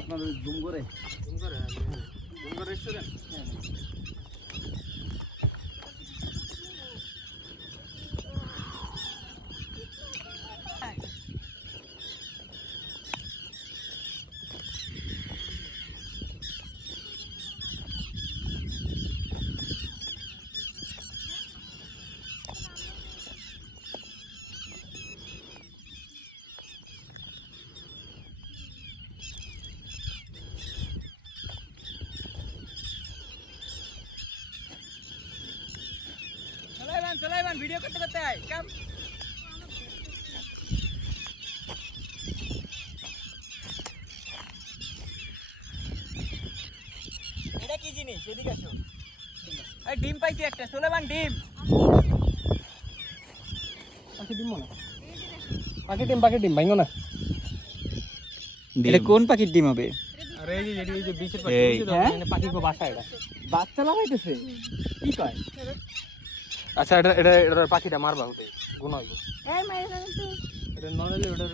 আপনার জুম করে restaurant. চলাইবান video করতে করতে আয় কাম। এটা কি জিনিস? এদিকে আসো। এই ডিম পাইছি একটা, চলাইবান ডিম। পাখি ডিম না, পাখি ডিম ভাঙো না। এটা কোন পাখির ডিম হবে? আরে এই যে বিচের পাখি, মানে পাখির বাসা। এটা বাচ্চা লাগাইতেছে কি কয়? আচ্ছা এটা পাখিটা মারবা হতে গুণ হইব। এই মাইরা না তো এটা নরমালি ওটার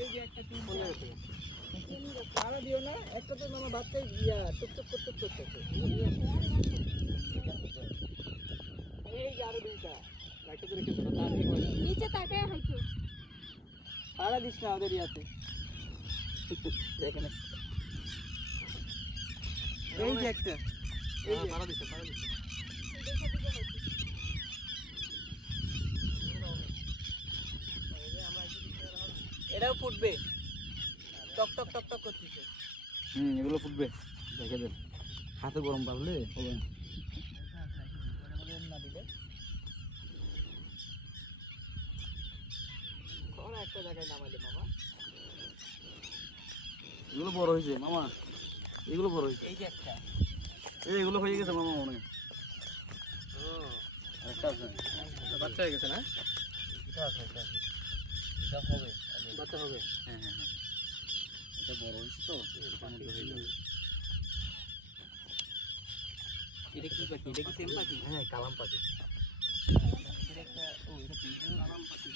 এই যে একটা তিন পাড়া দিও না, একটা তো মামা বাচ্চা ইয়া টুক করতেছে। এই যে আরো দুইটা একটা করে রেখেছো তার নিচে তাকায় হইতো। পাড়া দিস না ওদের ইয়াতে। দেখেন এই যে একটা, এই যে পাড়া দিছে। এটাও ফুটবে, টক করতেছে। এগুলো ফুটবে, দেখে দেন। হাতে গরম পাবলে হবে না দিলে। একটা জায়গায় নামাইলে মামা, এগুলো বড় হয়েছে মামা, এগুলো বড় হয়েছে। এই যে একটা, এগুলো হয়ে গেছে মামা মনে হয়। একটা আছে, বাচ্চা হয়ে গেছে না? এটা আছে, এটা হবে, বাচ্চা হবে। হ্যাঁ এটা বড় হয়েছে তো, এটার মধ্যে হয়ে যাবে। এটা কি পাখি? এটা কি সেম পাখি? হ্যাঁ, কালাম পাখি। এটা একটা, ও এটা কালাম পাখি।